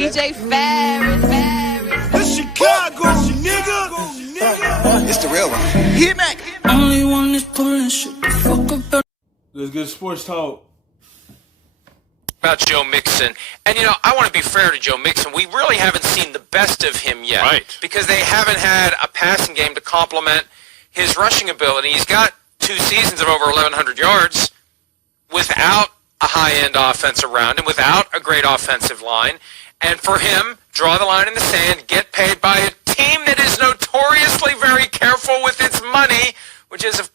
DJ Ferris. The Chicago, nigga. It's the real one. Hit me. Only one is pulling shit the fuck up. Let's get sports talk. About Joe Mixon. And, you know, I want to be fair to Joe Mixon. We really haven't seen the best of him yet. Right. Because they haven't had a passing game to complement his rushing ability. He's got 2 seasons of over 1,100 yards without a high-end offense around him, without a great offensive line. And for him, draw the line in the sand, get paid by a team that is notoriously very careful with its money, which is,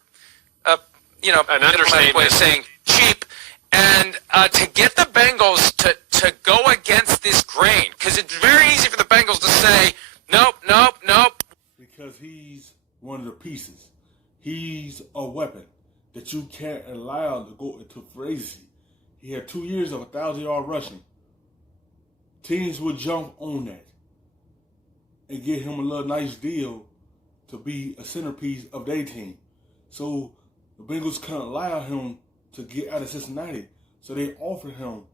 an understatement way of saying cheap. And to get the Bengals to go against this grain, because it's very easy for the Bengals to say, nope. Because he's one of the pieces. He's a weapon that you can't allow to go into free agency. He had 2 years of 1,000-yard rushing. Teams would jump on that and get him a little nice deal to be a centerpiece of their team. So the Bengals couldn't allow him to get out of Cincinnati. So they offered him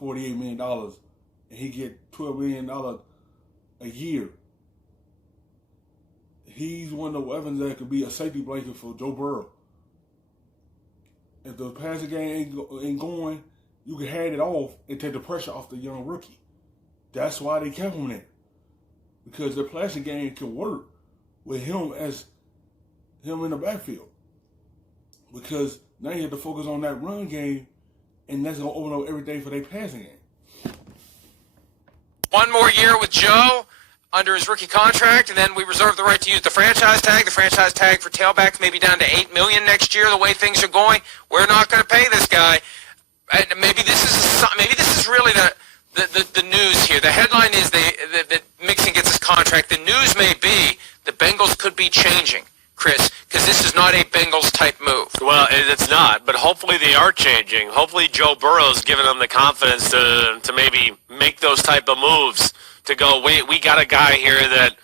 $48 million, and he get $12 million a year. He's one of the weapons that could be a safety blanket for Joe Burrow. If the passing game ain't going, you can hand it off and take the pressure off the young rookie. That's why they kept him there. Because the passing game can work with him as him in the backfield. Because now you have to focus on that run game, and that's going to open up everything for their passing game. One more year with Joe under his rookie contract, and then we reserve the right to use the franchise tag. The franchise tag for tailbacks may be down to $8 million next year. The way things are going, we're not going to pay this guy. And maybe this is really the news here. The headline is that Mixon gets his contract. The news may be the Bengals could be changing, Chris, because this is not a Bengals-type move. Well, it's not, but hopefully they are changing. Hopefully Joe Burrow's giving them the confidence to maybe make those type of moves, to go, wait, we got a guy here that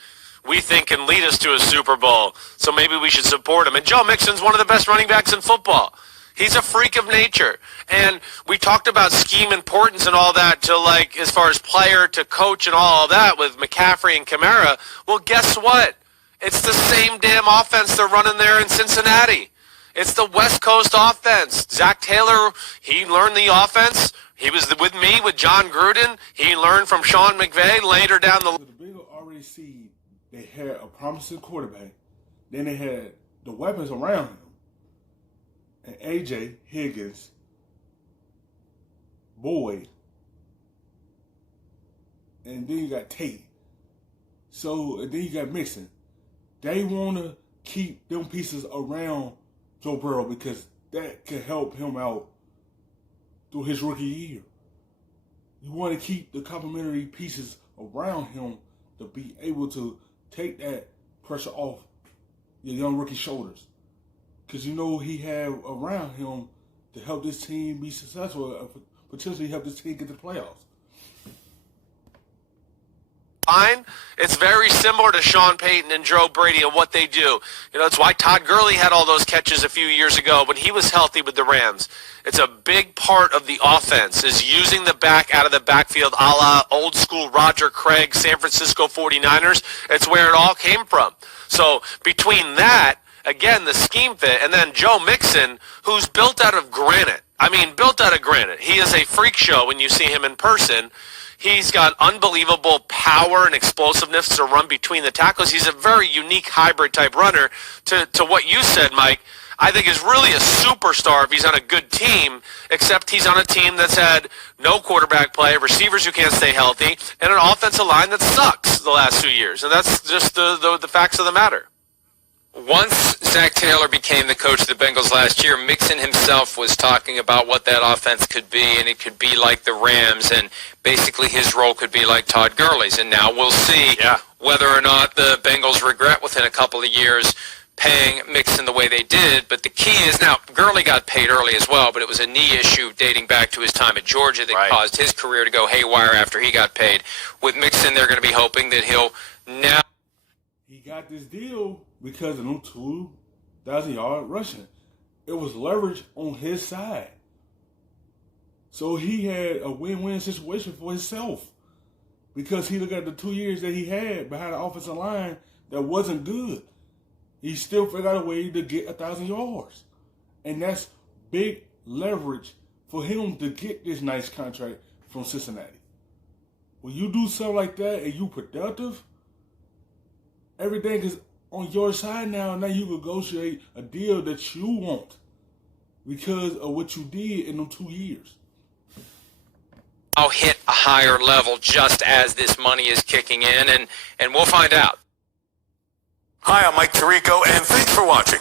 we think can lead us to a Super Bowl, so maybe we should support him. And Joe Mixon's one of the best running backs in football. He's a freak of nature. And we talked about scheme importance and all that to, like, as far as player to coach and all of that with McCaffrey and Kamara. Well, guess what? It's the same damn offense they're running there in Cincinnati. It's the West Coast offense. Zach Taylor, he learned the offense. He was with me with John Gruden. He learned from Sean McVay later down the line. The Bengals already see they had a promising quarterback. Then they had the weapons around him. And A.J. Higgins, Boyd, and then you got Tate. And then you got Mixon. They want to keep them pieces around Joe Burrow because that can help him out through his rookie year. You want to keep the complementary pieces around him to be able to take that pressure off your young rookie's shoulders. Because you know he have around him to help this team be successful, potentially help this team get to the playoffs. Fine. It's very similar to Sean Payton and Joe Brady and what they do. You know, it's why Todd Gurley had all those catches a few years ago when he was healthy with the Rams. It's a big part of the offense is using the back out of the backfield a la old school Roger Craig, San Francisco 49ers. It's where it all came from. So between that, again, the scheme fit, and then Joe Mixon, who's built out of granite. I mean, built out of granite. He is a freak show when you see him in person. He's got unbelievable power and explosiveness to run between the tackles. He's a very unique hybrid-type runner. To what you said, Mike, I think is really a superstar if he's on a good team, except he's on a team that's had no quarterback play, receivers who can't stay healthy, and an offensive line that sucks the last 2 years. And that's just the facts of the matter. Once Zach Taylor became the coach of the Bengals last year, Mixon himself was talking about what that offense could be, and it could be like the Rams, and basically his role could be like Todd Gurley's. And now we'll see whether or not the Bengals regret within a couple of years paying Mixon the way they did. But the key is, now, Gurley got paid early as well, but it was a knee issue dating back to his time at Georgia that caused his career to go haywire after he got paid. With Mixon, they're going to be hoping that he'll now... He got this deal because of them 2,000-yard rushing. It was leverage on his side. So he had a win-win situation for himself. because he looked at the 2 years that he had behind the offensive line that wasn't good. He still figured out a way to get 1,000 yards. And that's big leverage for him to get this nice contract from Cincinnati. When you do something like that and you productive, everything is on your side now. Now you negotiate a deal that you want because of what you did in them 2 years. I'll hit a higher level just as this money is kicking in, and we'll find out. Hi, I'm Mike Tirico, and thanks for watching.